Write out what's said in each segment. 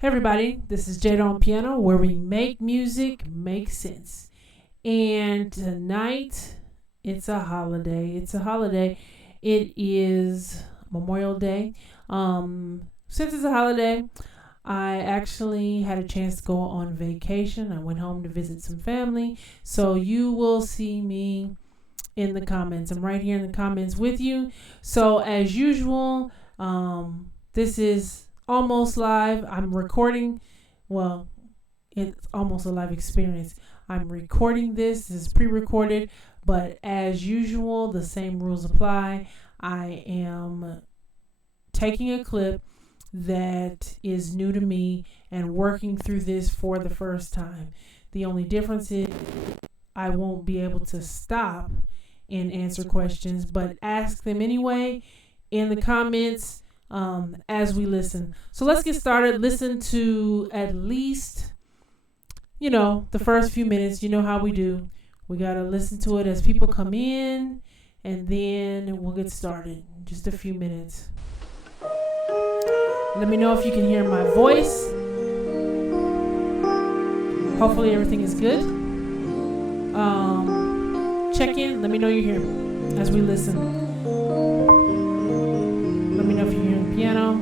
Hey everybody, this is Jada on piano, where we make music make sense. And tonight, it's a holiday. It is Memorial Day. Since it's a holiday, I actually had a chance to go on vacation. I went home to visit some family. So you will see me in the comments. I'm right here in the comments with you. So as usual, this is almost live. I'm recording. Well, it's almost a live experience. I'm recording this. This is pre-recorded, but as usual, the same rules apply. I am taking a clip that is new to me and working through this for the first time. The only difference is I won't be able to stop and answer questions, but ask them anyway in the comments as we listen. So let's get started. Listen to at least, the first few minutes. You know how we do. We got to listen to it as people come in, and then we'll get started in just a few minutes. Let me know if you can hear my voice. Hopefully everything is good. Check in. Let me know you hear me as we listen. Let me know if you hear the piano,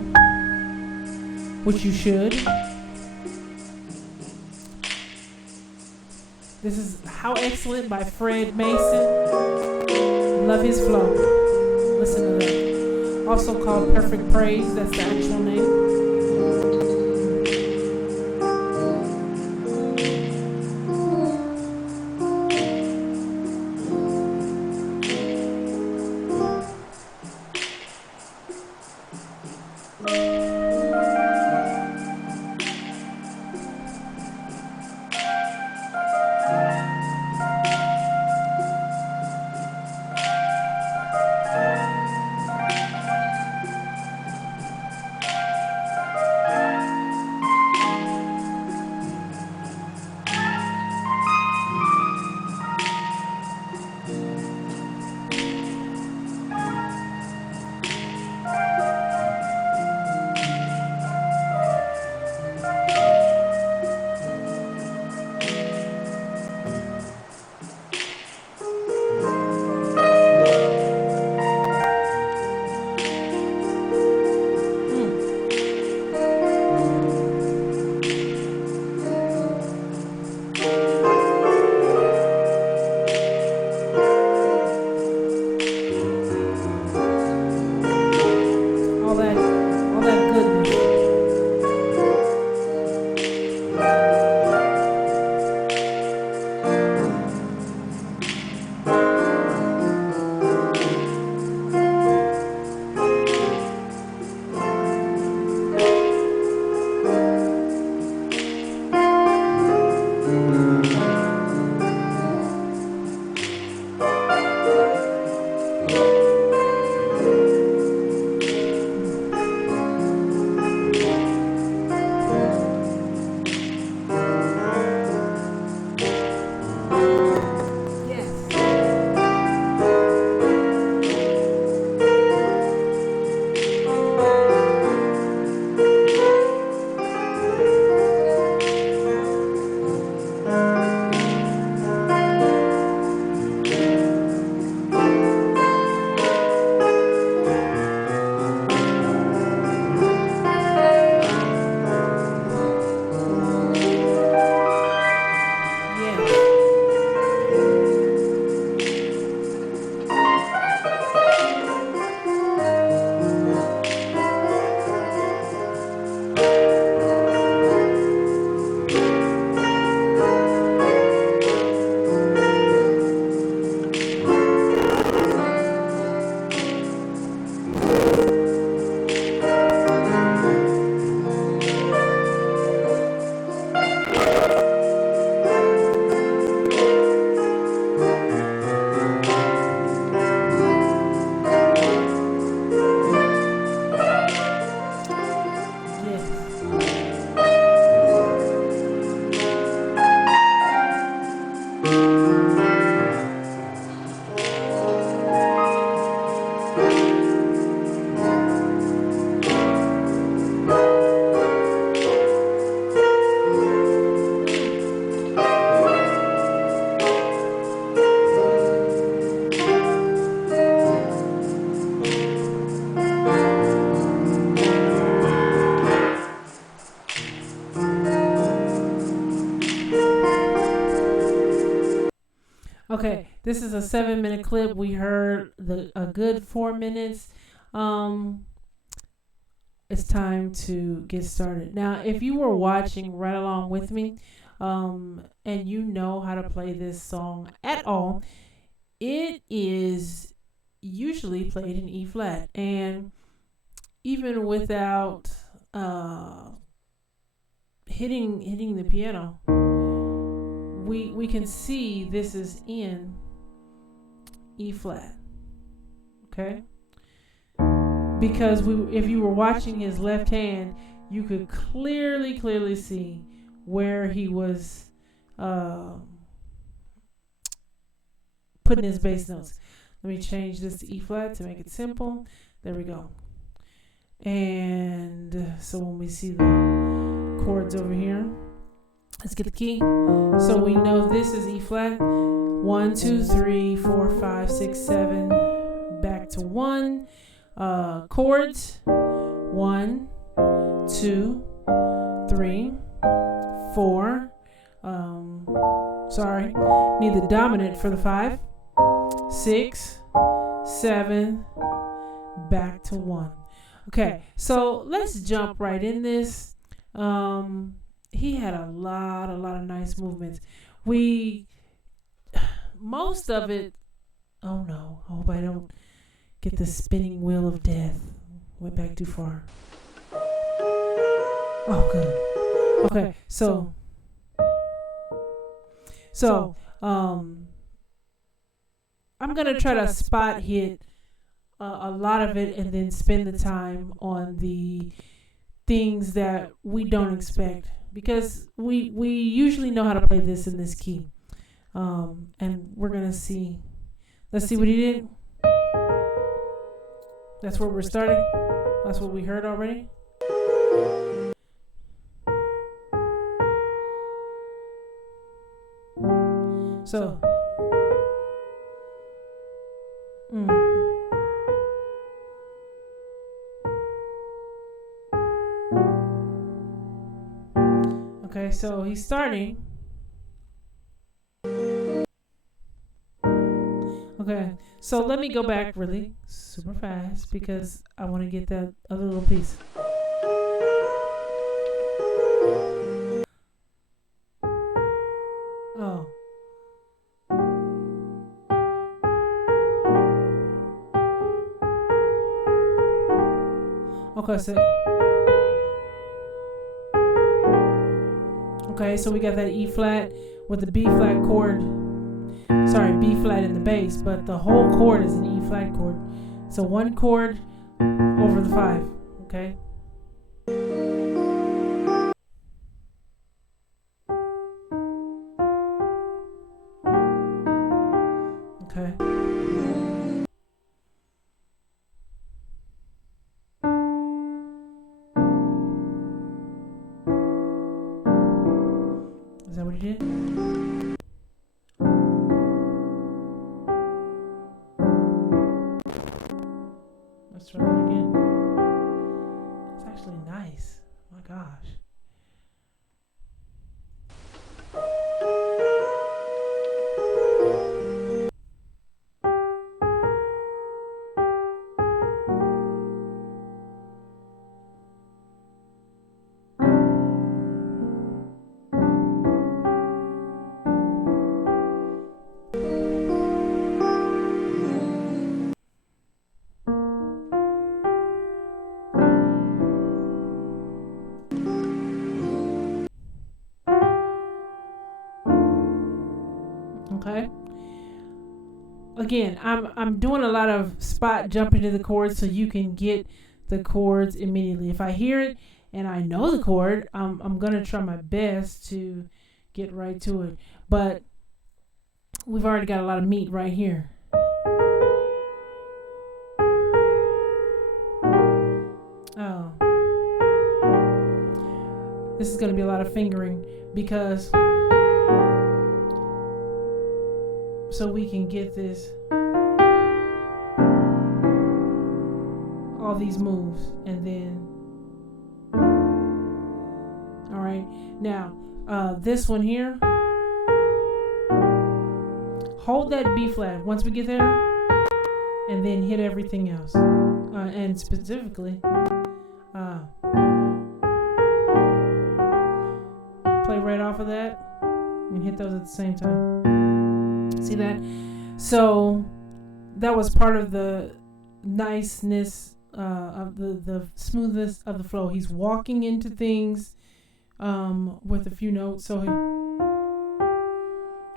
which you should. This is How Excellent by Fred Mason. Love his flow. Listen to that. Also called Perfect Praise. That's the actual name. This is a 7-minute clip. We heard a good 4 minutes. It's time to get started. Now, if you were watching right along with me, and you know how to play this song at all, it is usually played in E flat, and even without hitting the piano, we can see this is in E flat. Okay, because if you were watching his left hand, you could clearly see where he was putting his bass notes. Let me change this to E flat to make it simple. There we go. And so when we see the chords over here, let's get the key. So we know this is E flat. 1, 2, 3, 4, 5, 6, 7. Back to 1. Chords. 1, 2, 3, 4. Sorry, need the dominant for the 5. 6, 7. Back to 1. Okay, so let's jump right in this. He had a lot of nice movements. Most of it, oh no, I hope I don't get the spinning wheel of death. Went back too far. Oh, good. Okay, so I'm going to try to spot hit a lot of it and then spend the time on the things that we don't expect, because we usually know how to play this in this key. And we're going to see. Let's see what he did. That's where we're starting. That's what we heard already. So okay, so he's starting. Okay, so let me go back really super fast because I want to get that other little piece. Oh. Okay, so we got that E flat with the B flat chord. Sorry, B flat in the bass, but the whole chord is an E flat chord. So one chord over the 5. Okay. Okay. Is that what he did? Let's try that again. It's actually nice. Oh my gosh. Okay. Again, I'm doing a lot of spot jumping to the chords so you can get the chords immediately. If I hear it and I know the chord, I'm gonna try my best to get right to it. But we've already got a lot of meat right here. Oh. This is gonna be a lot of fingering because so we can get this, all these moves, and then, all right, now, this one here, hold that B flat once we get there, and then hit everything else. And specifically, play right off of that and hit those at the same time. See that? So that was part of the niceness of the smoothness of the flow. He's walking into things with a few notes. So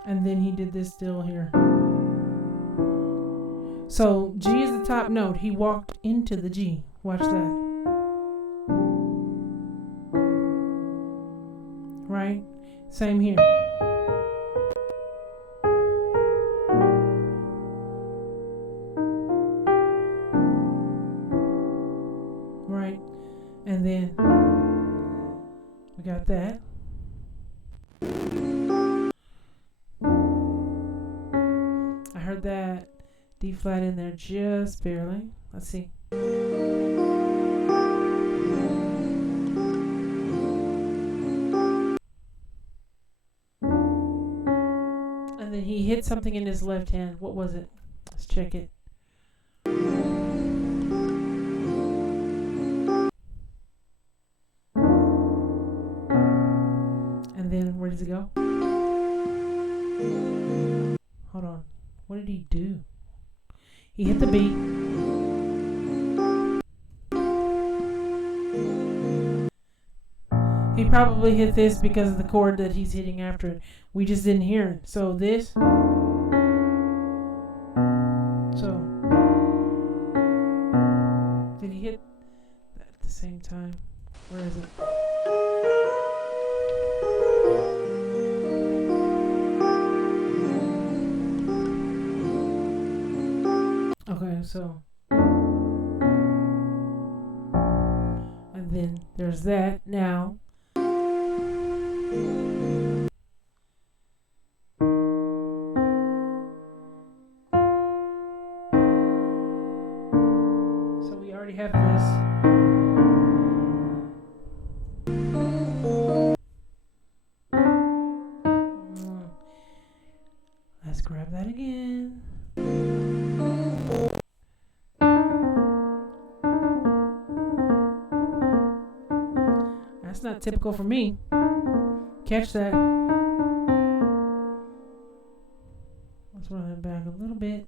and then he did this still here. So G is the top note. He walked into the G. Watch that. Right? Same here. Right? And then we got that. I heard that D flat in there just barely. Let's see. And then he hit something in his left hand. What was it? Let's check it. And then where does it go? Hold on. What did he do? He hit the beat. He probably hit this because of the chord that he's hitting after it. We just didn't hear it. So this. So. Did he hit that at the same time? Where is it? Okay, so. And then there's that. Now. So we already have this. Let's grab that again. That's not typical for me. Catch that. Let's run it back a little bit.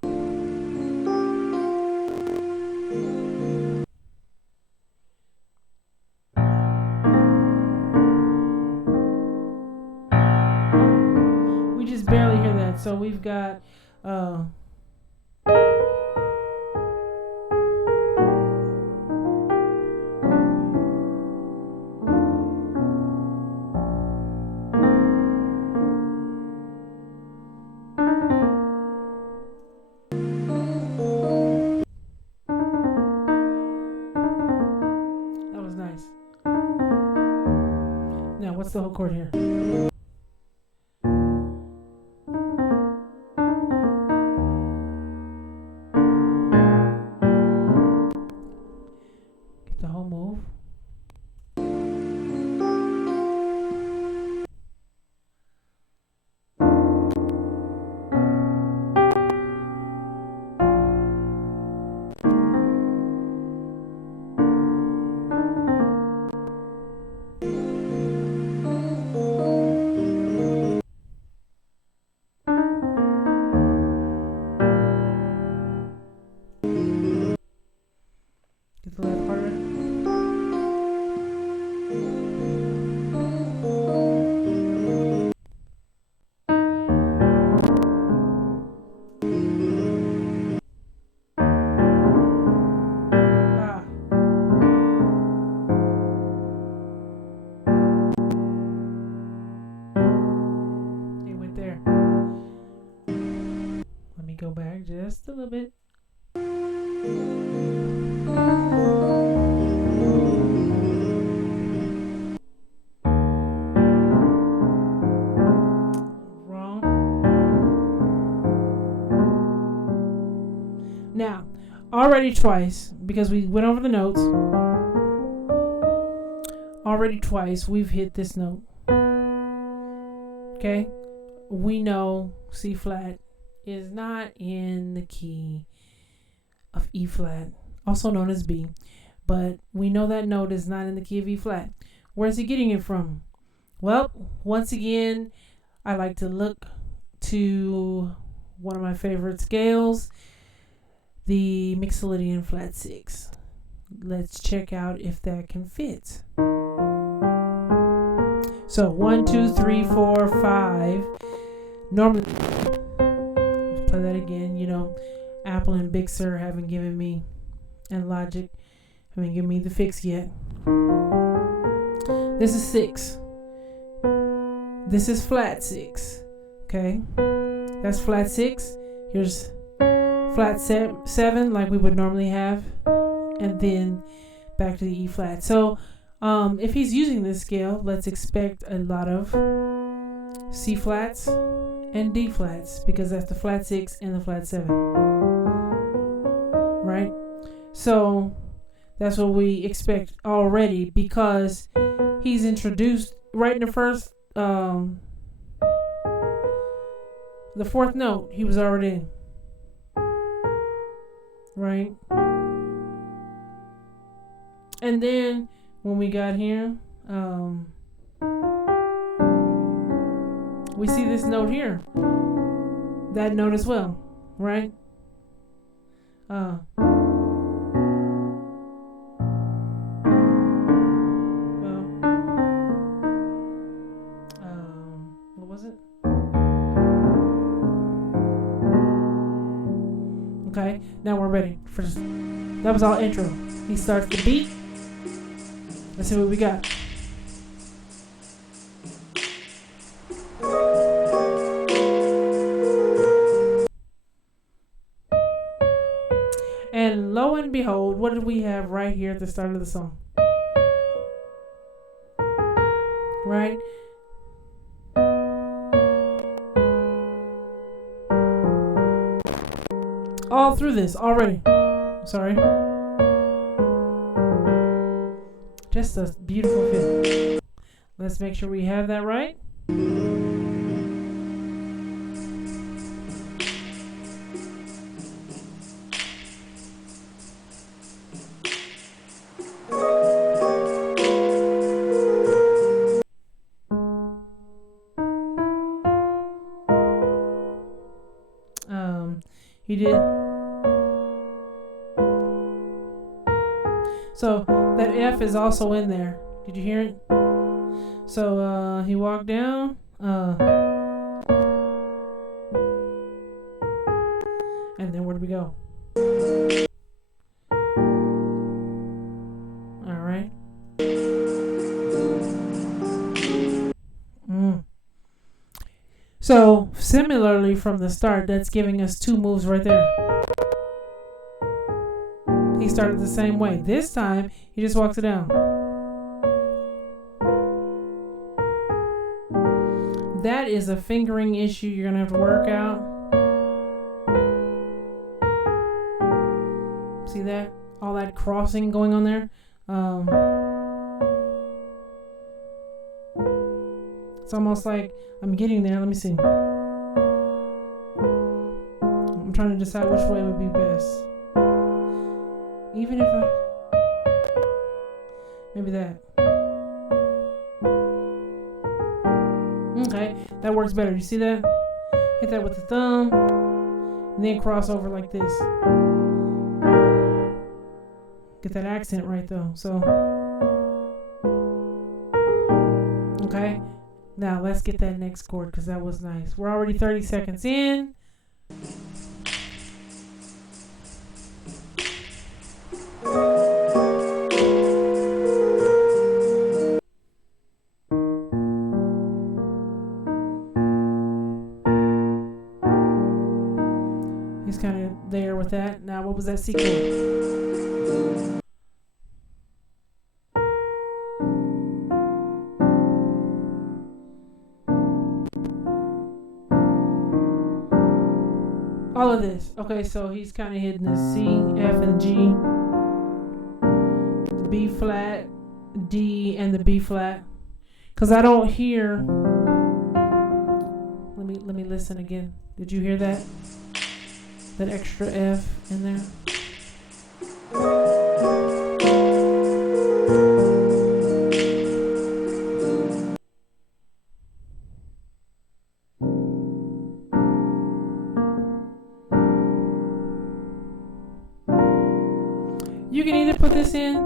We just barely hear that. So we've got what's the whole chord here? Get the whole move. Get the left part of it. It went there. Let me go back just a little bit. Now, already twice, because we went over the notes, already twice we've hit this note. Okay? We know C flat is not in the key of E flat, also known as B, but we know that note is not in the key of E flat. Where's he getting it from? Well, once again, I like to look to one of my favorite scales, the Mixolydian flat 6. Let's check out if that can fit. So 1, 2, 3, 4, 5. Normally, let's play that again. You know, Apple and Big Sur haven't given me, and Logic haven't given me the fix yet. This is 6. This is flat 6. Okay, that's flat 6. Here's flat 7, like we would normally have, and then back to the E flat. So if he's using this scale, let's expect a lot of C flats and D flats, because that's the flat 6 and the flat 7, right? So that's what we expect already, because he's introduced right in the first the fourth note, he was already in, right? And then when we got here, we see this note here, that note as well, right? What was it? Okay, now we're ready for this. That was all intro. He starts the beat. Let's see what we got. And lo and behold, what did we have right here at the start of the song? Right? All through this already. Sorry. Just a beautiful feel. Let's make sure we have that right. He did. So that F is also in there. Did you hear it? So he walked down. And then where did we go? All right. So similarly from the start, that's giving us 2 moves right there. He started the same way. This time, he just walks it down. That is a fingering issue you're going to have to work out. See that? All that crossing going on there. It's almost like I'm getting there. Let me see. I'm trying to decide which way would be best. Even if maybe that. Okay, that works better. You see that? Hit that with the thumb, and then cross over like this. Get that accent right though. So, okay. Now let's get that next chord, because that was nice. We're already 30 seconds in. He's kind of there with that. Now what was that C chord? All of this. Okay, so he's kind of hitting the C, F, and G, the B flat, D, and the B flat. Because I don't hear, Let me listen again. Did you hear that? That extra F in there? You can either put this in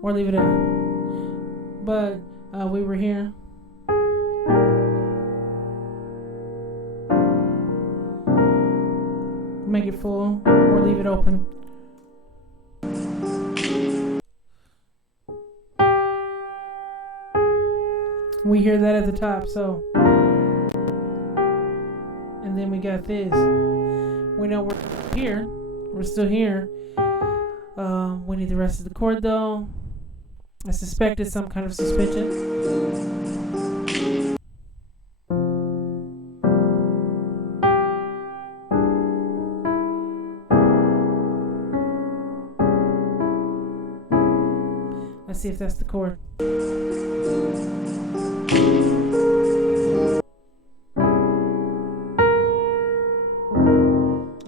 or leave it in. But we were here. Make it full or leave it open. We hear that at the top, so. And then we got this. We know we're here. We're still here. We need the rest of the chord though. I suspect it's some kind of suspension. Let's see if that's the chord.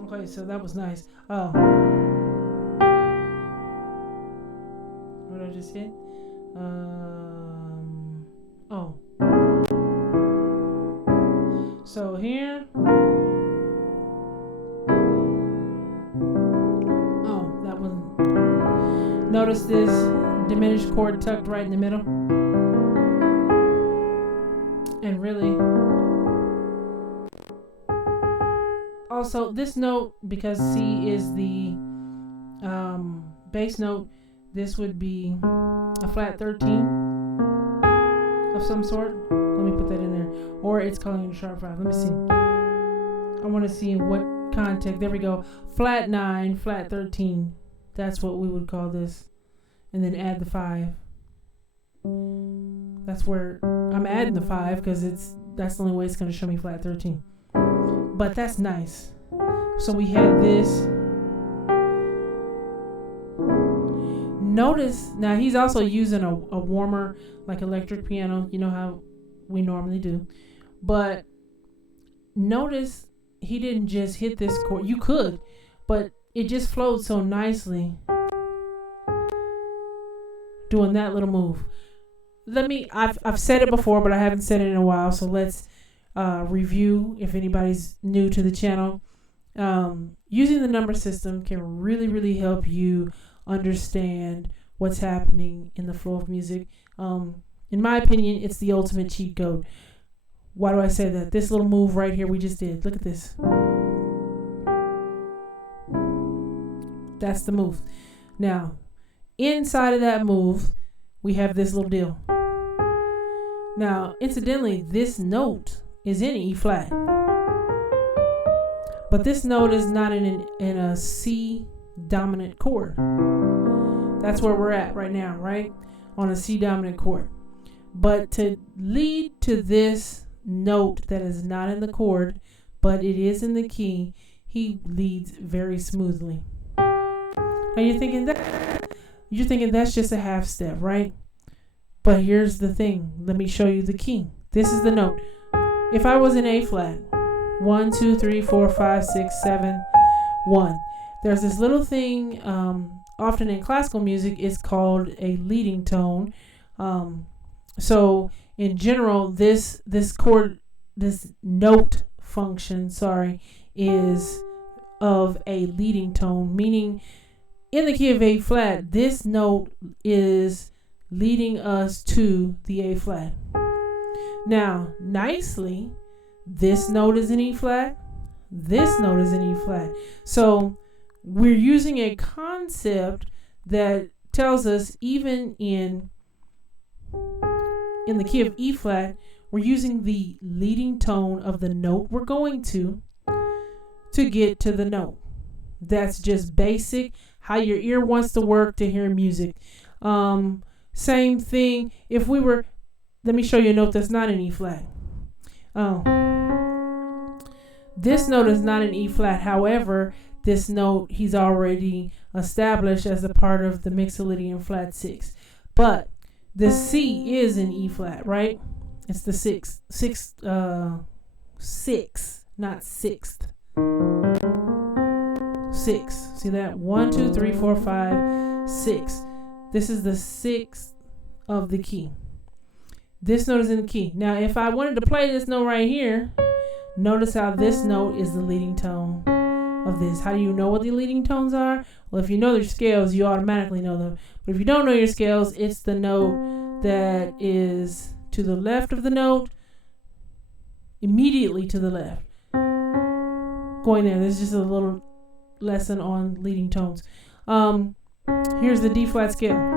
Okay, so that was nice. Oh. What did I just hit? Oh. So here. Oh, that one. Notice this diminished chord tucked right in the middle. And really. Also, this note, because C is the bass note, this would be a flat 13 of some sort. Let me put that in there. Or it's calling it a sharp 5. Let me see. I want to see in what context. There we go. Flat 9, flat 13. That's what we would call this. And then add the 5. That's where I'm adding the 5 because that's the only way it's going to show me flat 13. But that's nice. So we had this. Notice, now he's also using a warmer, like electric piano. You know how we normally do. But notice he didn't just hit this chord. You could, but it just flowed so nicely. Doing that little move. I've said it before, but I haven't said it in a while. So let's review if anybody's new to the channel. Using the number system can really, really help you understand what's happening in the flow of music. In my opinion, it's the ultimate cheat code. Why do I say that? This little move right here we just did. Look at this. That's the move. Now, inside of that move, we have this little deal. Now, incidentally, this note is in E flat. But this note is not in a C dominant chord. That's where we're at right now, right? On a C dominant chord. But to lead to this note that is not in the chord, but it is in the key, he leads very smoothly. Now you're thinking that's just a half step, right? But here's the thing. Let me show you the key. This is the note. If I was in A flat, 1, 2, 3, 4, 5, 6, 7, 1. There's this little thing, often in classical music, it's called a leading tone. So in general, this note function, is of a leading tone, meaning in the key of A flat, this note is leading us to the A flat. Now, nicely, this note is in E flat. This note is in E flat. So we're using a concept that tells us even in the key of E flat, we're using the leading tone of the note we're going to get to the note. That's just basic, how your ear wants to work to hear music. Same thing, if we were, let me show you a note that's not in E flat. This note is not in E flat. However, this note he's already established as a part of the Mixolydian flat 6. But the C is in E flat, right? It's the sixth 6, not sixth. 6. See that? 1, 2, 3, 4, 5, 6. This is the sixth of the key. This note is in the key. Now, if I wanted to play this note right here, notice how this note is the leading tone of this. How do you know what the leading tones are? Well, if you know their scales, you automatically know them. But if you don't know your scales, it's the note that is to the left of the note, immediately to the left. Going there. This is just a little lesson on leading tones. Here's the D flat scale.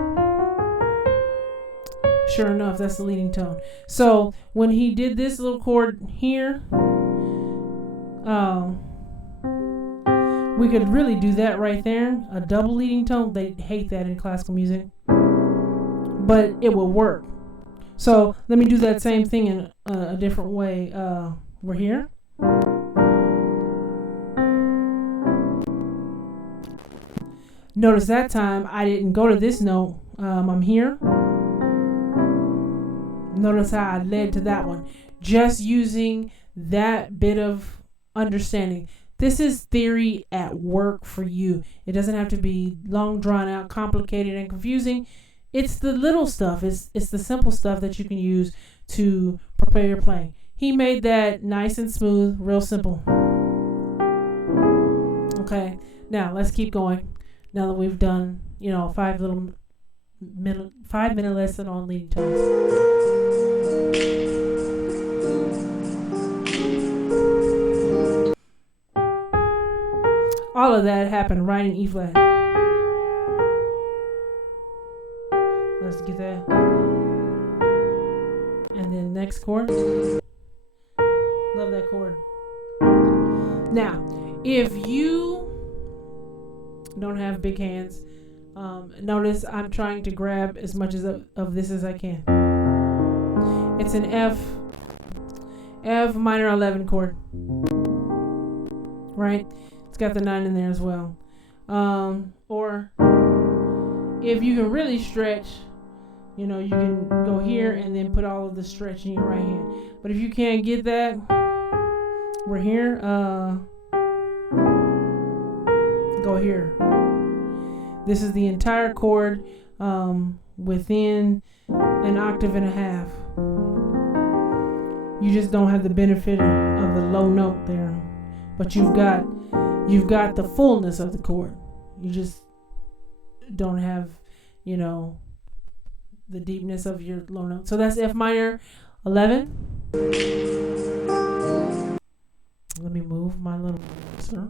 Sure enough, that's the leading tone. So when he did this little chord here, we could really do that right there. A double leading tone. They hate that in classical music, but it will work. So let me do that same thing in a different way. We're here. Notice that time I didn't go to this note. I'm here. Notice how I led to that one. Just using that bit of understanding. This is theory at work for you. It doesn't have to be long, drawn out, complicated, and confusing. It's the little stuff. It's the simple stuff that you can use to prepare your playing. He made that nice and smooth, real simple. Okay, now let's keep going. Now that we've done, 5 minute lesson on leading tones. All of that happened right in E flat. Let's get that. And then next chord. Love that chord. Now, if you don't have big hands, notice I'm trying to grab as much of this as I can. It's an F minor 11 chord. Right? It's got the 9 in there as well. Or if you can really stretch, you can go here and then put all of the stretch in your right hand. But if you can't get that, we're here. Go here. This is the entire chord within an octave and a half. You just don't have the benefit of the low note there, but you've got the fullness of the chord. You just don't have, the deepness of your low note. So that's F minor 11. Let me move my little cursor.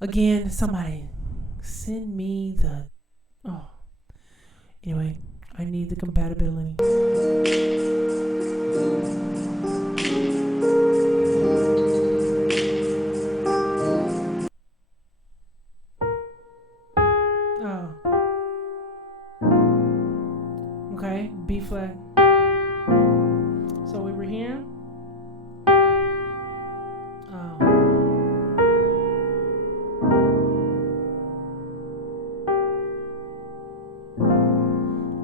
Again, somebody send me anyway, I need the compatibility. Okay, B flat. So we were here.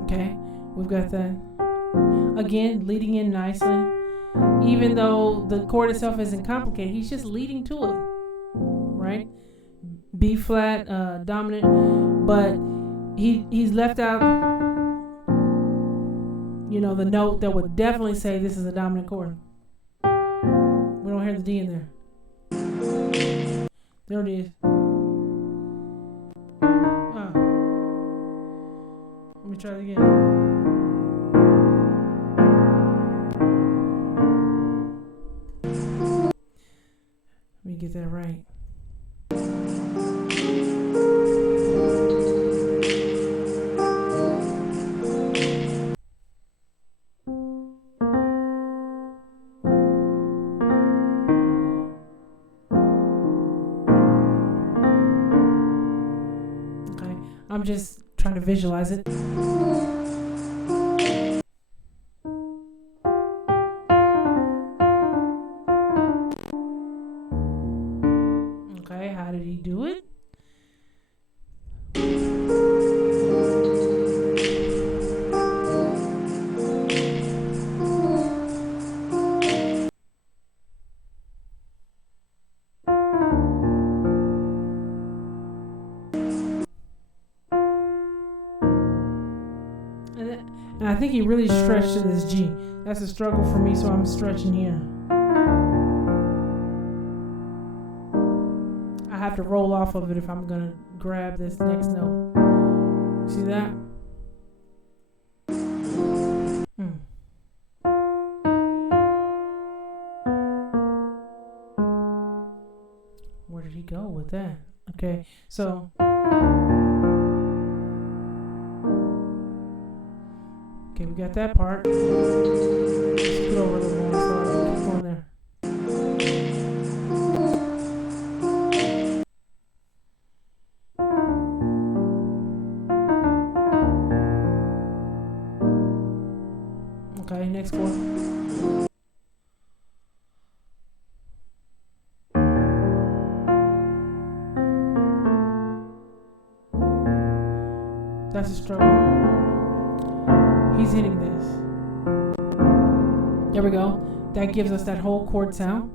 Okay, we've got that. Again, leading in nicely. Even though the chord itself isn't complicated, he's just leading to it. Right? B flat, dominant, but he's left out, the note that would definitely say this is a dominant chord. We don't hear the D in there. There it is. Let me try it again. Let me get that right. I'm just trying to visualize it. Okay, how did he do it? And I think he really stretched to this G. That's a struggle for me, so I'm stretching here. I have to roll off of it if I'm gonna grab this next note. See that? Where did he go with that? Okay, so okay, we got that part. Let's put over a little more so I can keep on there. Okay, next chord. That's a struggle. He's hitting this. There we go. That gives us that whole chord sound.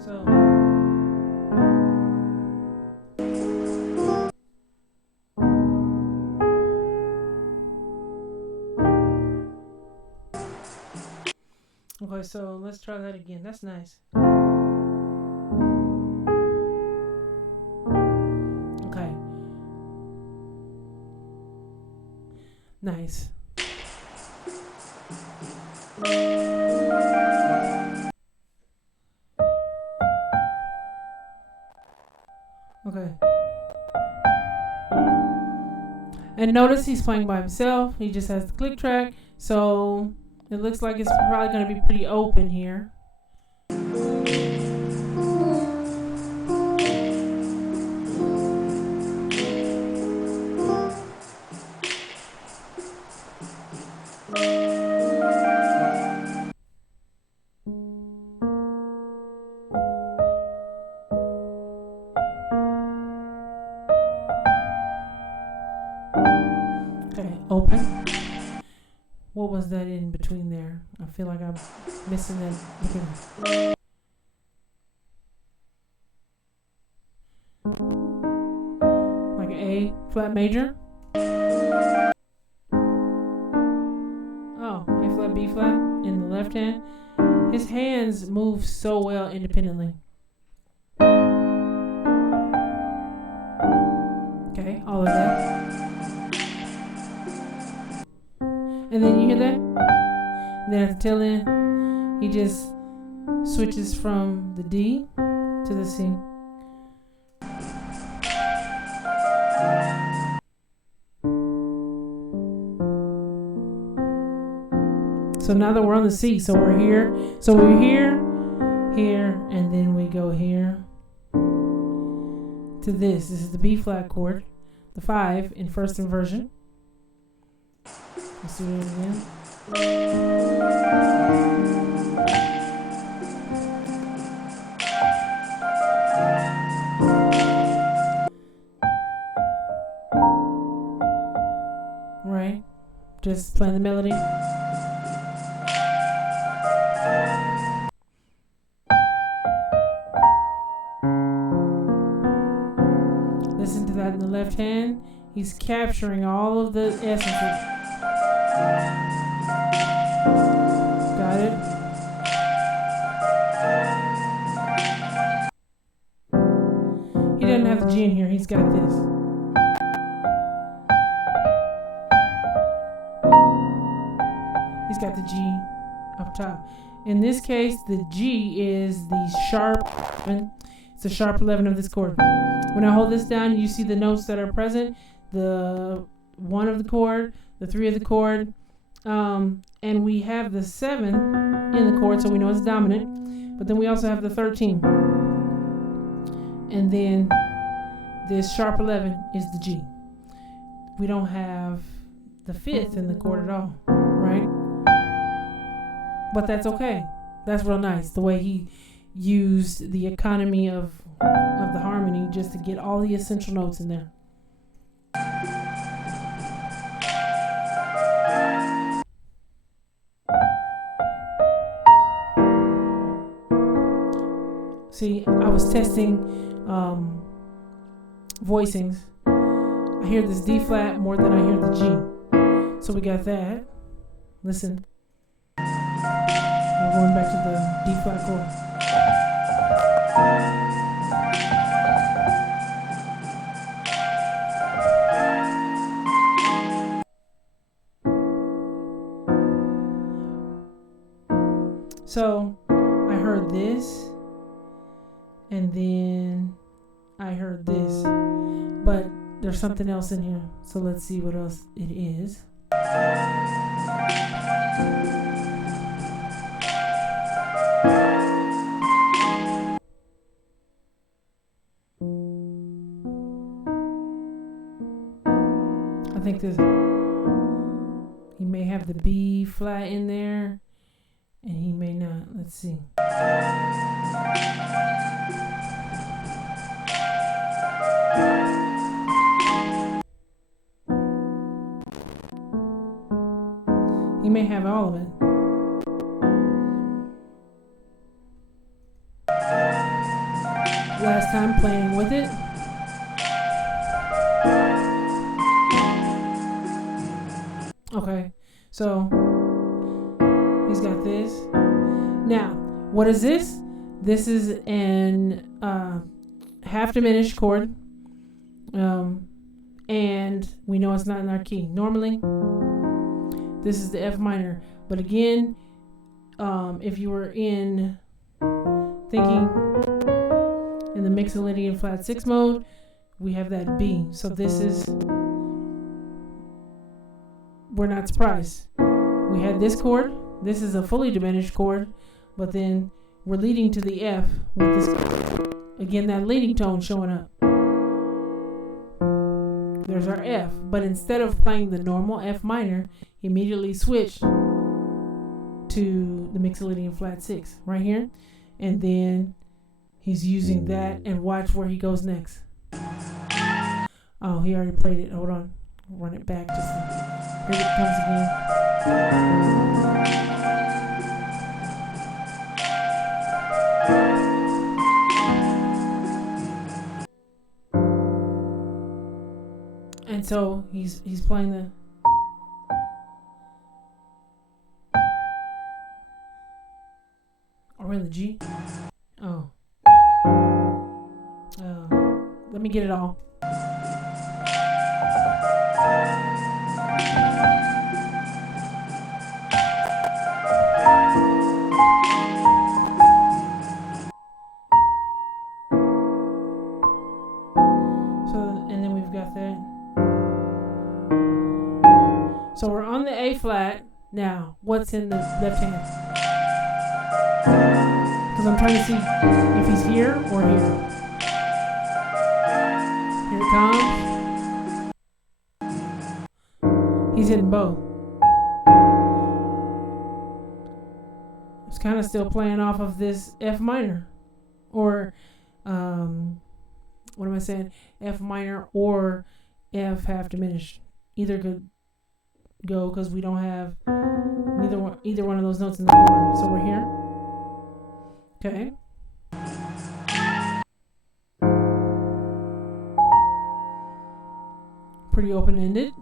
So okay, so let's try that again. That's nice. Okay. Nice. Okay. And notice he's playing by himself. He just has the click track. So it looks like it's probably going to be pretty open here. Open. What was that in between there? I feel like I'm missing that. Like A flat major. Oh, A flat, B flat in the left hand. His hands move so well independently. Okay, all of that. And then you hear that? And then at the tail end, he just switches from the D to the C. So now that we're on the C, so we're here. So we're here, here, and then we go here to this. This is the B flat chord, the 5 in first inversion. Let's do it again. Right? Just playing the melody. Listen to that in the left hand. He's capturing all of the essences. Got it? He doesn't have the G in here. He's got this. He's got the G up top. In this case, the G is the sharp 11. It's a sharp 11 of this chord. When I hold this down, you see the notes that are present. The 1 of the chord, the 3 of the chord, and we have the 7 in the chord, so we know it's dominant. But then we also have the 13. And then this sharp 11 is the G. We don't have the 5th in the chord at all, right? But that's okay. That's real nice, the way he used the economy of the harmony just to get all the essential notes in there. See, I was testing voicings. I hear this D flat more than I hear the G. So we got that. Listen. We're going back to the D flat chord. So I heard this, and then I heard this, but there's something else in here. So let's see what else it is. I think this, he may have the B flat in there, and he may not. Let's see. He may have all of it. Last time playing with it. Okay, so he's got this. Now, what is this? This is an half diminished chord, and we know it's not in our key. Normally, this is the F minor, but again, if you were thinking in the Mixolydian flat 6 mode, we have that B. So this is, we're not surprised. We had this chord. This is a fully diminished chord, but then we're leading to the F with this, again, that leading tone showing up. There's our F, but instead of playing the normal F minor, he immediately switched to the Mixolydian flat 6 right here, and then he's using that, and watch where he goes next. Oh, he already played it. Hold on, run it back just here it comes again. And so he's playing the, or in the G. Oh. Let me get it all. So, and then we've got that. So we're on the A flat. Now, what's in the left hand? Because I'm trying to see if he's here or here. Here it comes. He's hitting both. It's kind of still playing off of this F minor. Or, what am I saying? F minor or F half diminished. Either could go because we don't have either one of those notes in the chord. So we're here. Okay. Pretty open-ended.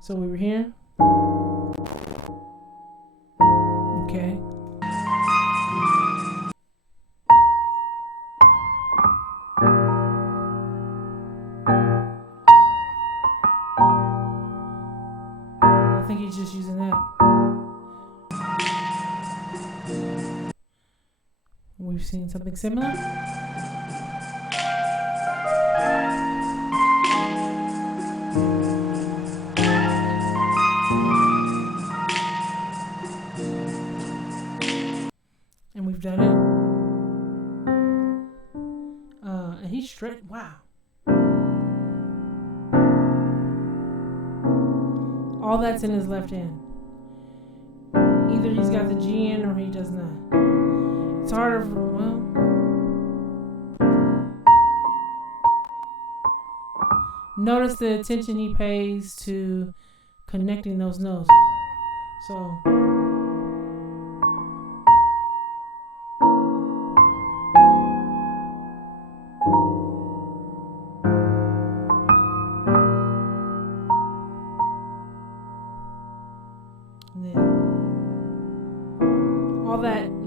So we were here. Okay. I think he's just using that. We've seen something similar. And we've done it. And he's straight. Wow. All that's in his left hand. Either he's got the G in or he does not. It's harder for, well, notice the attention he pays to connecting those notes. So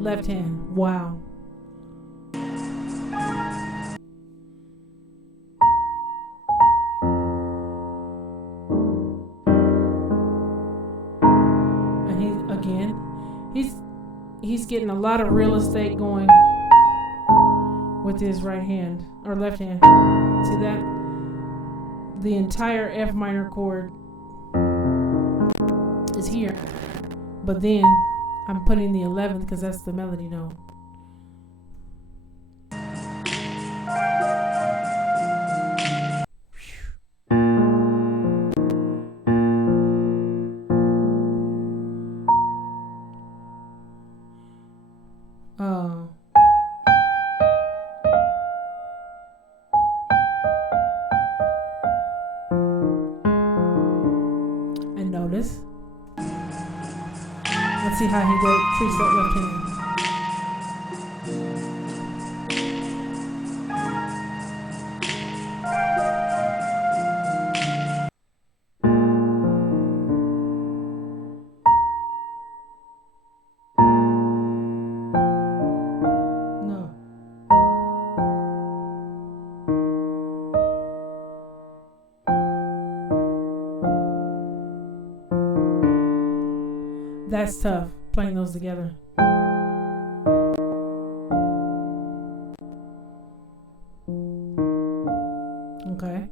left hand. Wow. He's getting a lot of real estate going with his right hand or left hand. See that? The entire F minor chord is here, but then I'm putting the 11th because that's the melody note. And notice. Let's see how he treats that left hand. That's tough, playing those together. Okay.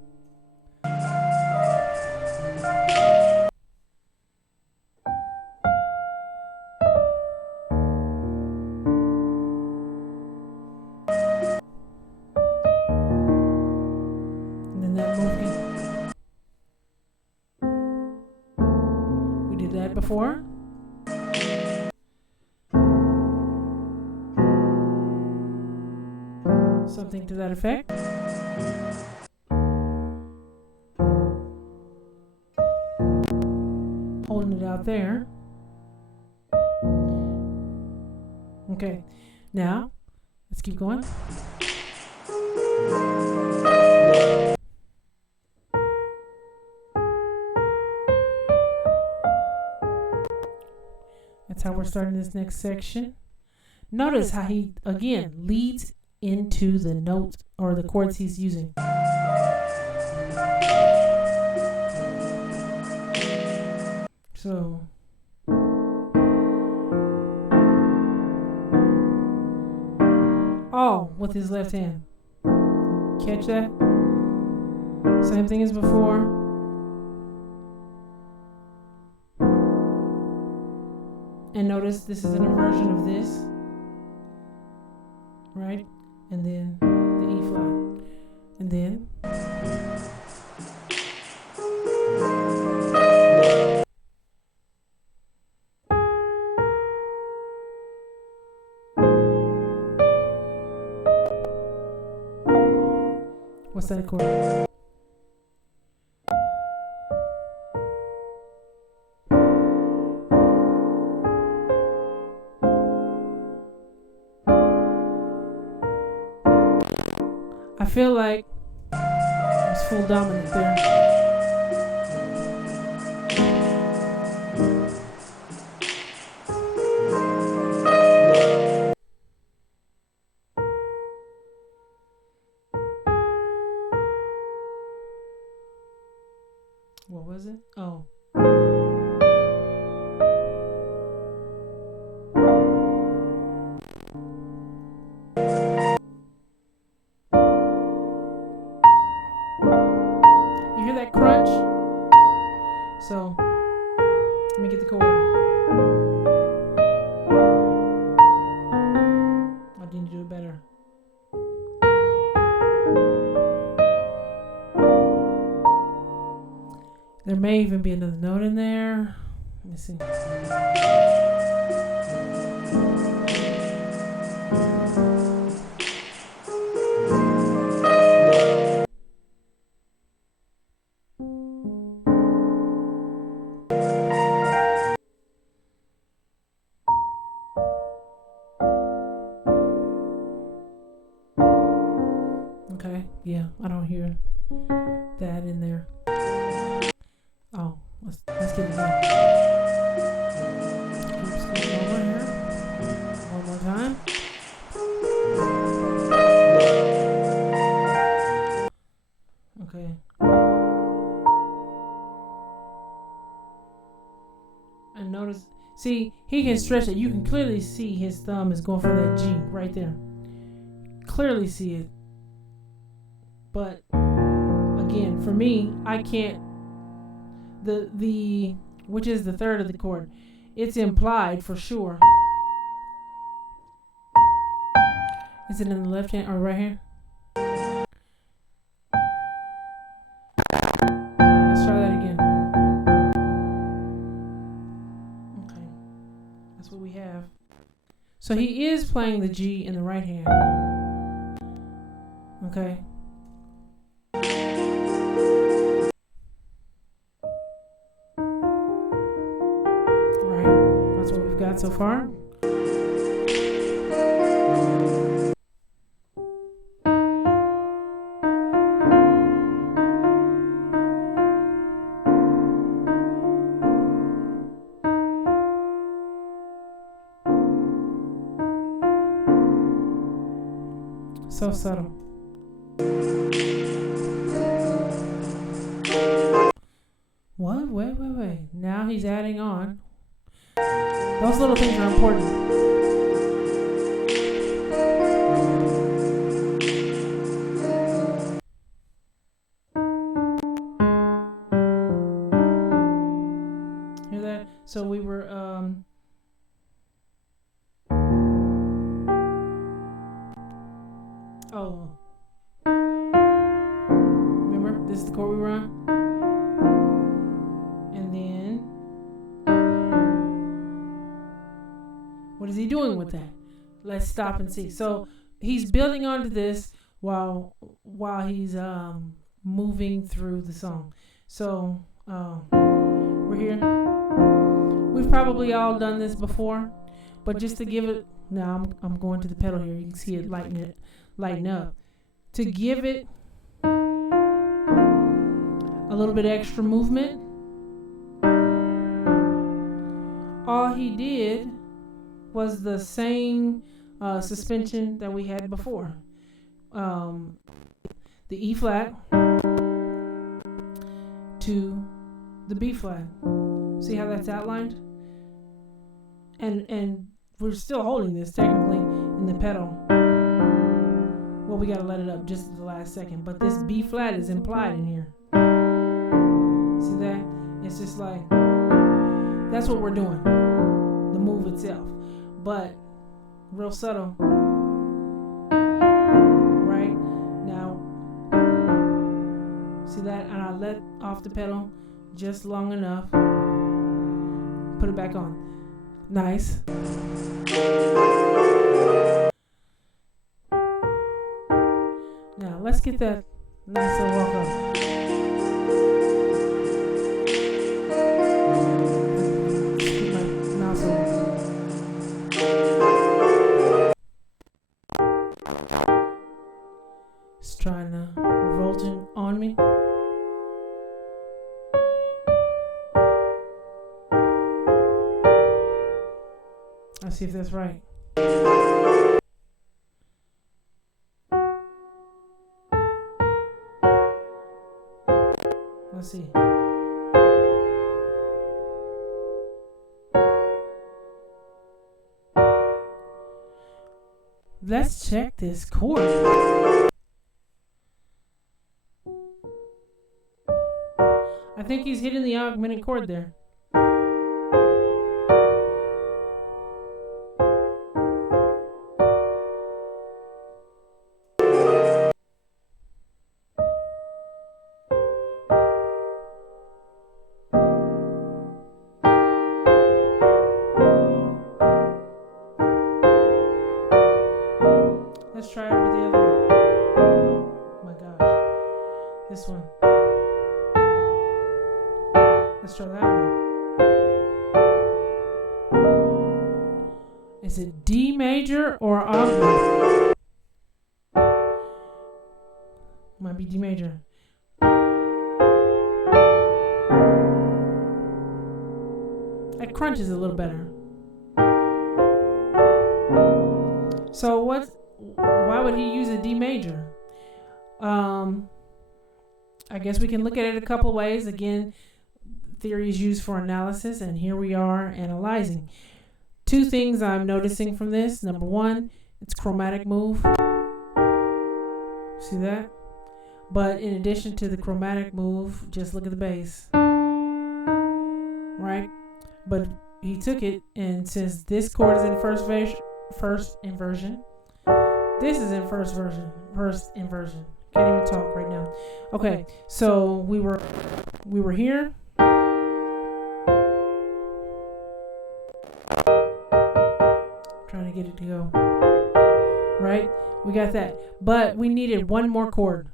And then that movie. We did that before. Something to that effect. Holding it out there. Okay, now let's keep going. That's how we're starting this next section. Notice how he, again, leads into the note or the chords he's using. So with his left hand. Catch that? Same thing as before. And notice this is an inversion of this. Right? And then the E flat. And then what's that chord? I feel like it's full dominant there. What was it? Oh. You hear that crunch? So, let me get the chord. I need to do it better. There may even be another note in there. Let me see. Okay, yeah, I don't hear that in there. Oh, let's get it done. Keep scooting over here. One more time. Okay. And notice, see, he can stretch it. You can clearly see his thumb is going for that G right there. Clearly see it. But again, for me, I can't. The which is the third of the chord. It's implied for sure. Is it in the left hand or right hand? Let's try that again. Okay. That's what we have. So he is playing the G in the right hand. Okay. Right. That's what we've got so far. So subtle. What? Wait. Now he's adding on. Those little things are important. Hear that? So we were oh. Remember? This is the chord we were on? And then what is he doing with that? Let's stop and see. So he's building onto this while he's moving through the song. So we're here. We've probably all done this before, but just to give it, now I'm going to the pedal here. You can see it lighten up. To give it a little bit extra movement, all he did was the same suspension that we had before. The E flat to the B flat. See how that's outlined? And we're still holding this technically in the pedal. Well, we gotta let it up just at the last second. But this B flat is implied in here. See that? It's just like, that's what we're doing. The move itself. But real subtle. Right? Now, see that? And I let off the pedal just long enough. Put it back on. Nice. Now, let's get that nice little walk up. Keep my mouse over. It's trying to revolting on me. Let's see if that's right. Let's see. Let's check this chord. I think he's hitting the augmented chord there. Let's try it with the other one. Oh my gosh. This one. Let's try that one. Is it D major or augment? Might be D major. That crunch is a little better. So why would he use a D major? I guess we can look at it a couple ways. Again, theory is used for analysis, and here we are analyzing. Two things I'm noticing from this. Number one, it's chromatic move. See that? But in addition to the chromatic move, just look at the bass. Right? But he took it, and since this chord is in first inversion, this is in first inversion. Can't even talk right now. Okay, so we were here. Trying to get it to go. Right? We got that. But we needed one more chord.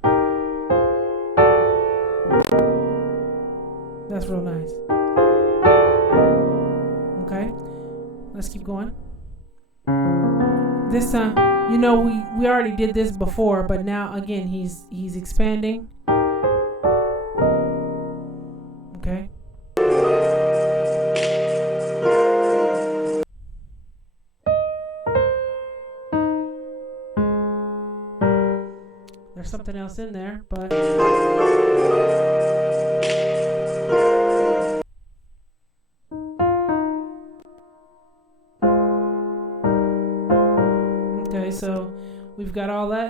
That's real nice. Okay? Let's keep going. This time, you know, we already did this before, but now again he's expanding. Okay. There's something else in there, but okay, so we've got all that.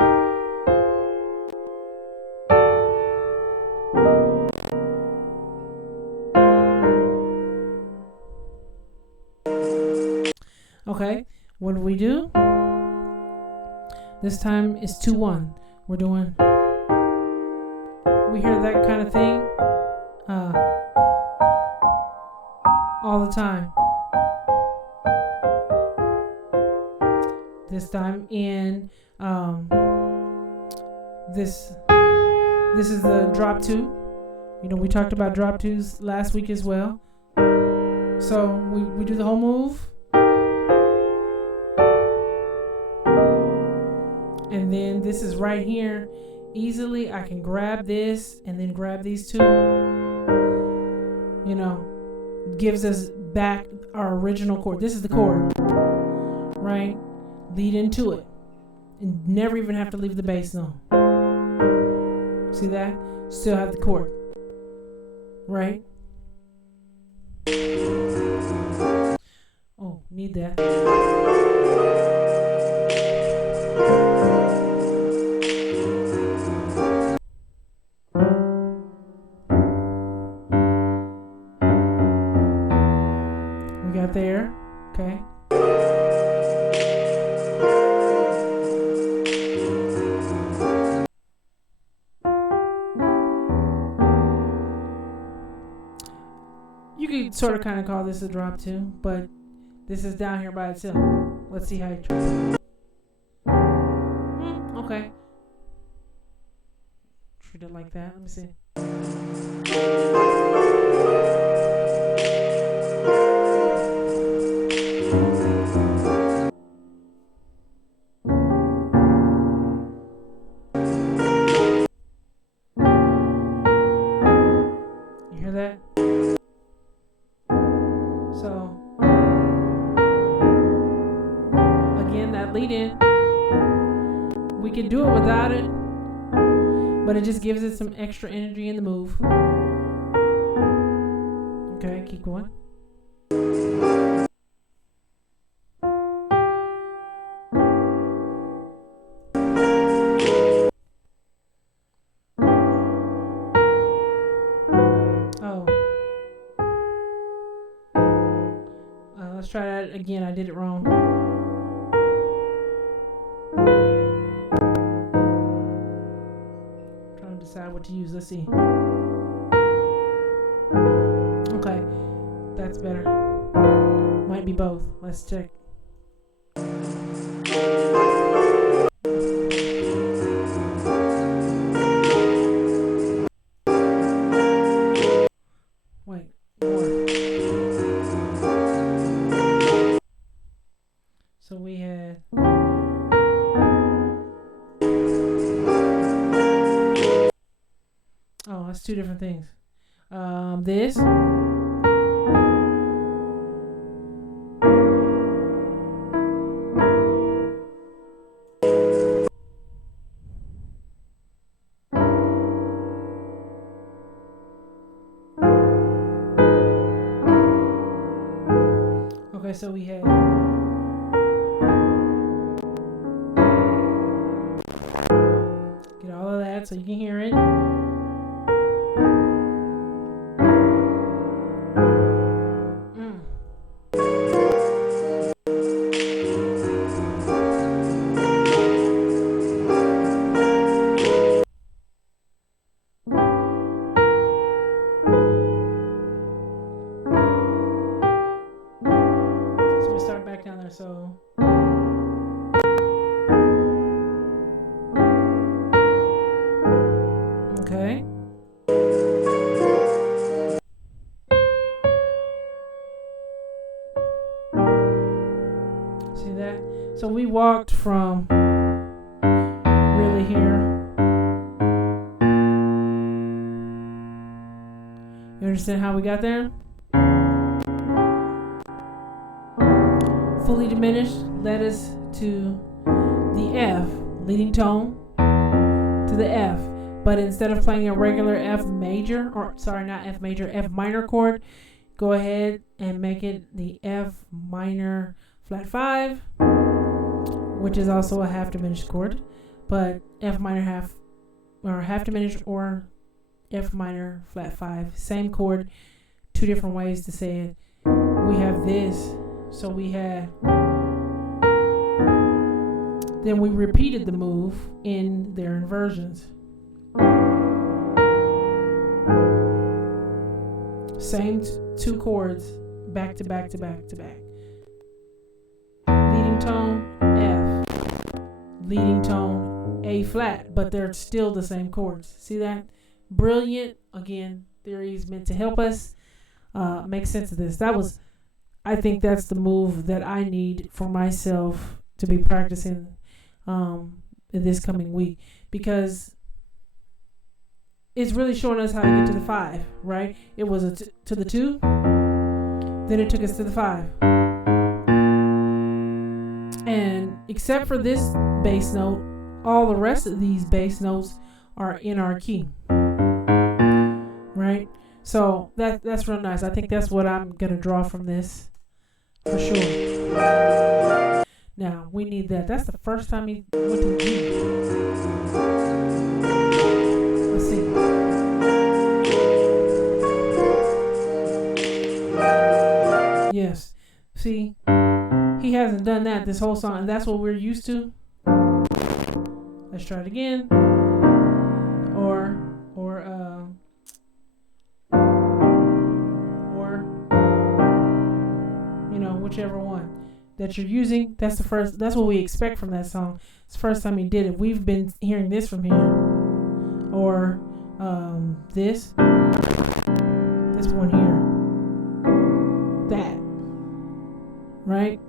Okay, what do we do? This time is 2-1. We're doing, we hear that kind of thing all the time. This time in this is the drop 2. You know, we talked about drop 2s last week as well. So we do the whole move. And then this is right here. Easily I can grab this and then grab these two. You know, gives us back our original chord. This is the chord, right? Lead into it. And never even have to leave the bass on. See that? Still have the chord. Right? Oh, need that. We got there. Okay. You could sort of kind of call this a drop 2, but this is down here by itself. Let's see how you try it. Okay. Treat it like that. Let me see. You hear that? So, again, that lead in, we can do it without it, but it just gives it some extra energy in the move. Okay, keep going. Let's try that again. I did it wrong. Trying to decide what to use. Let's see. Okay, that's better. Might be both. Let's check. Wait, more. So we had that's two different things. This Okay, so we had get all of that so you can hear it. So we start back down there, so okay. See that? So we walked from really here. You understand how we got there? Fully diminished led us to the F, leading tone, to the F. But instead of playing a regular F major, or sorry, not F major, F minor chord, go ahead and make it the F minor flat 5, which is also a half diminished chord, but F minor half, or half diminished, or F minor flat 5, same chord, two different ways to say it. We have this, so we had, then we repeated the move in their inversions. Same two chords, back to back to back to back. Leading tone, F. Leading tone, A flat, but they're still the same chords. See that? Brilliant. Again, theory is meant to help us make sense of this. That was, I think that's the move that I need for myself to be practicing this coming week, because it's really showing us how to get to the 5, right? It was to the 2, then it took us to the 5. And except for this bass note, all the rest of these bass notes are in our key, right? So that's real nice. I think that's what I'm going to draw from this for sure. Now, we need that. That's the first time he went to the G. Let's see. Yes. See, he hasn't done that this whole song, and that's what we're used to. Let's try it again. Or whichever one that you're using. That's the first. That's what we expect from that song. It's the first time he did it. We've been hearing this from him, or this one here, that, right?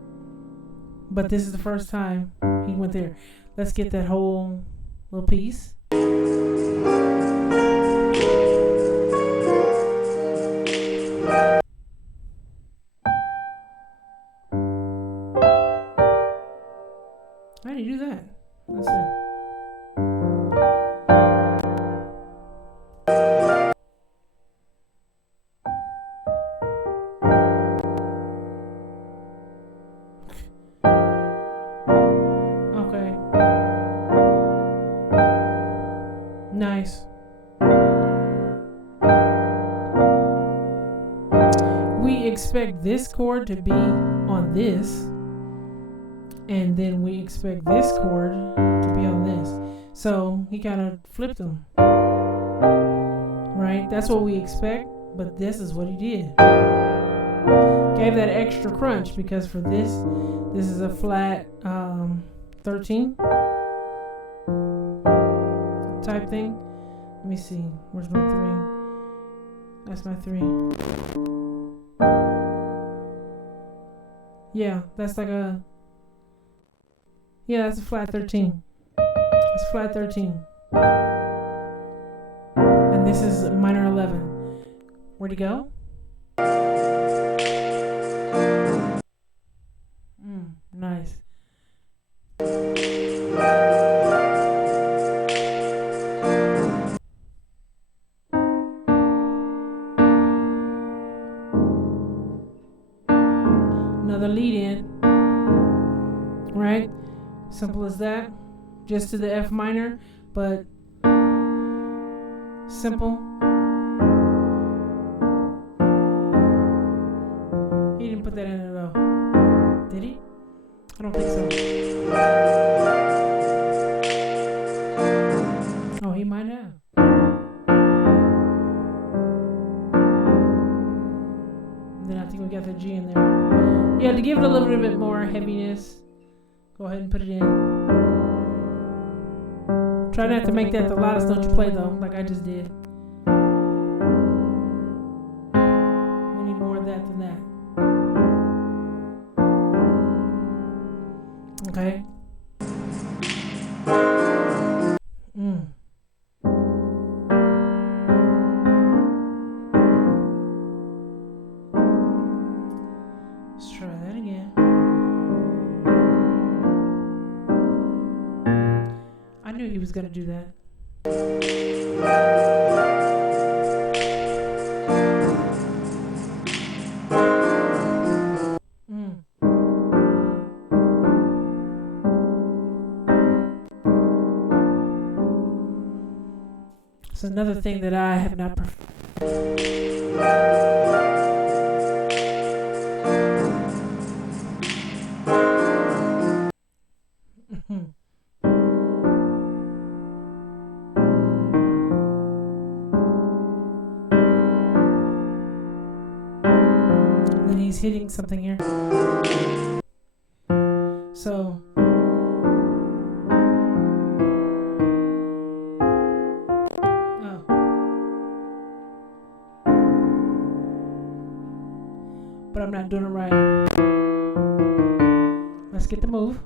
But this is the first time he went there. Let's get that whole little piece. How do you do that? Let's see. Okay. Nice. We expect this chord to be on this, and then we expect this chord to be on this. So he kind of flipped them, right? That's what we expect, but this is what he did. Gave that extra crunch, because for this is a flat 13 type thing. Let me see. Where's my 3? That's my 3. Yeah, that's like a... Yeah, that's a flat 13. It's flat 13. And this is minor 11. Where'd he go? Nice. Another another lead in, right? Simple as that. Just to the F minor, but simple. He didn't put that in there though. Did he? I don't think so. Oh, he might have. Then I think we got the G in there. Yeah, to give it a little bit more heaviness, go ahead and put it in. Try not to make that the loudest note you play though, like I just did. We need more of that than that. Okay. Let's try that again. I knew he was going to do that. It's another thing that I have not perfected. Then he's hitting something here. So but I'm not doing it right. Let's get the move.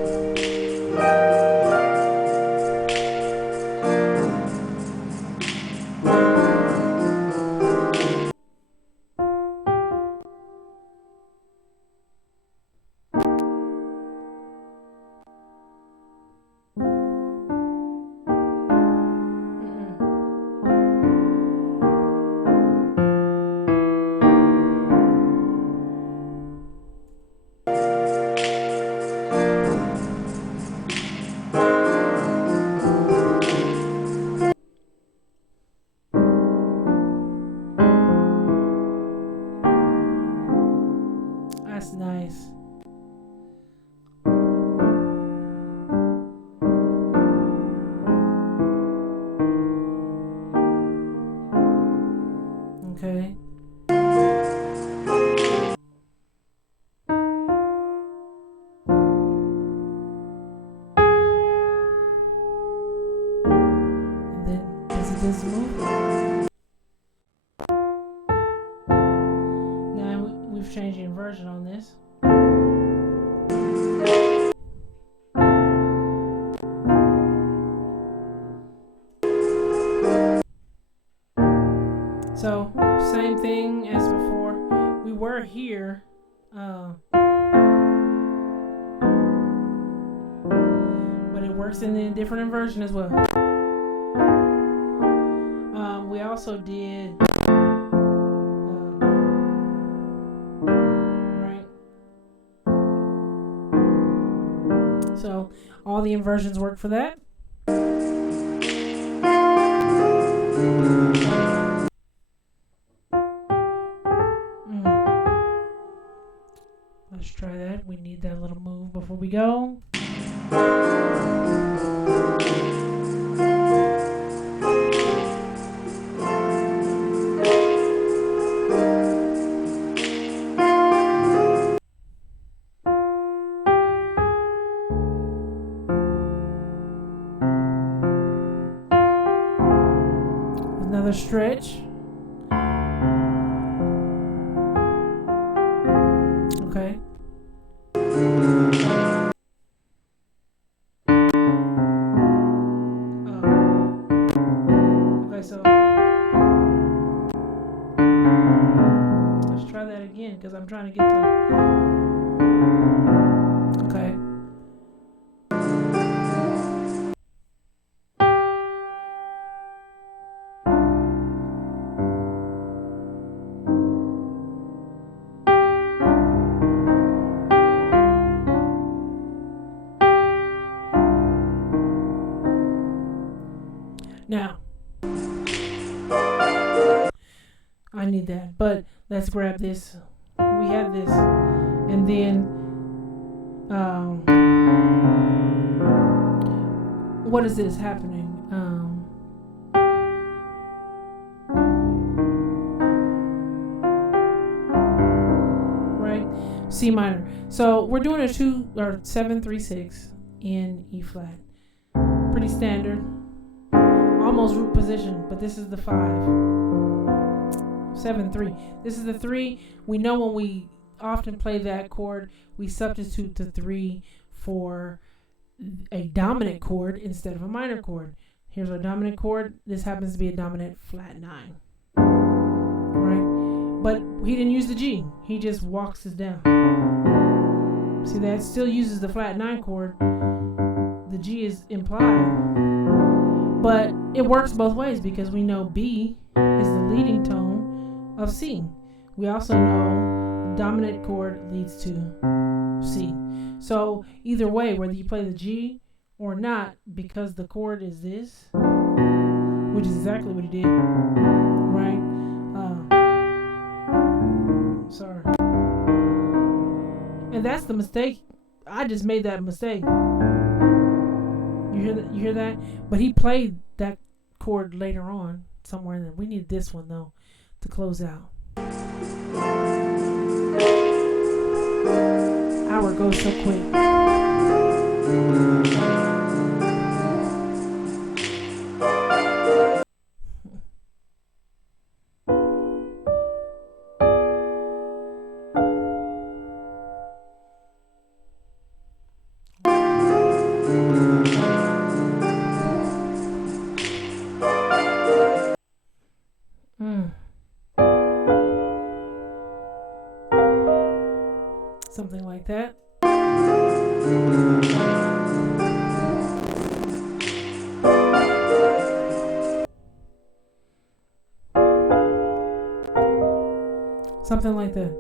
That's nice. Okay. And then does it this move? Now we've changed the inversion on this. So, same thing as before. We were here. But it works in a different inversion as well. We also did right. So all the inversions work for that. Let's try that. We need that little move before we go. Another stretch. Okay. Okay, so let's try that again because I'm trying to get the. Okay. I need that. But let's grab this. We have this. And then, what is this happening? Right? C minor. So we're doing a 7-3-6 in E flat. Pretty standard. Almost root position, but this is the 5. 7-3. This is the 3. We know when we often play that chord, we substitute the 3 for a dominant chord instead of a minor chord. Here's our dominant chord. This happens to be a dominant flat 9. Right? But he didn't use the G. He just walks us down. See, that still uses the flat 9 chord. The G is implied. But it works both ways because we know B is the leading tone of C. We also know the dominant chord leads to C. So either way, whether you play the G or not, because the chord is this, which is exactly what he did, right? Sorry. And that's the mistake. I just made that mistake. You hear that? But he played that chord later on somewhere in there. We need this one though to close out. Hour goes so quick. Something like that. Something like that.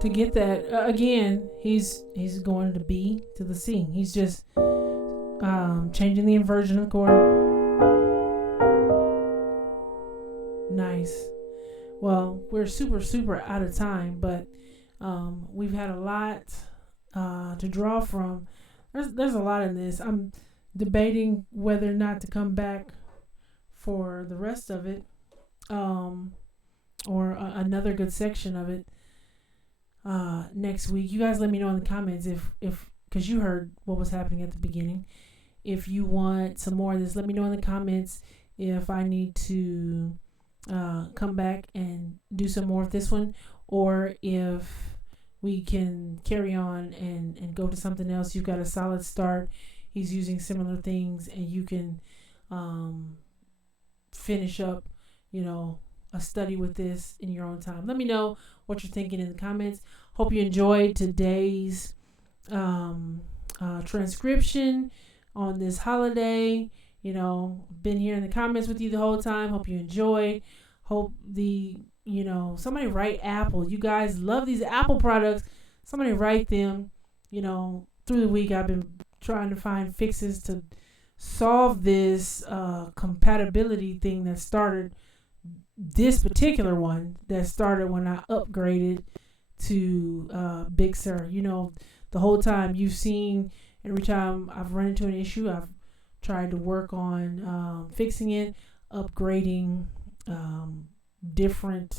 To get that, again, he's going to B to the C. He's just changing the inversion of the chord. Nice. Well, we're super out of time, but we've had a lot to draw from. There's a lot in this. I'm debating whether or not to come back for the rest of it, or another good section of it next week. You guys let me know in the comments if because you heard what was happening at the beginning. If you want some more of this, let me know in the comments if I need to come back and do some more of this one, or if we can carry on and go to something else. You've got a solid start. He's using similar things, and you can finish up, a study with this in your own time. Let me know what you're thinking in the comments. Hope you enjoyed today's transcription on this holiday. Been here in the comments with you the whole time. Hope you enjoyed. Hope somebody write Apple. You guys love these Apple products. Somebody write them. Through the week I've been trying to find fixes to solve this compatibility thing that started, this particular one that started when I upgraded to Big Sur. The whole time you've seen, every time I've run into an issue, I've tried to work on fixing it, upgrading different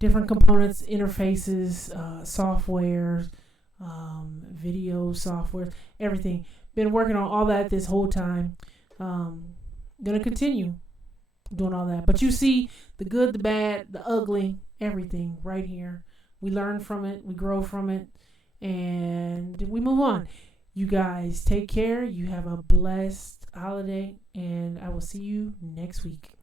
components, interfaces, software, video software, everything. Been working on all that this whole time. Gonna continue doing all that. But you see the good, the bad, the ugly, everything right here. We learn from it, we grow from it, and we move on. You guys take care. You have a blessed holiday, and I will see you next week.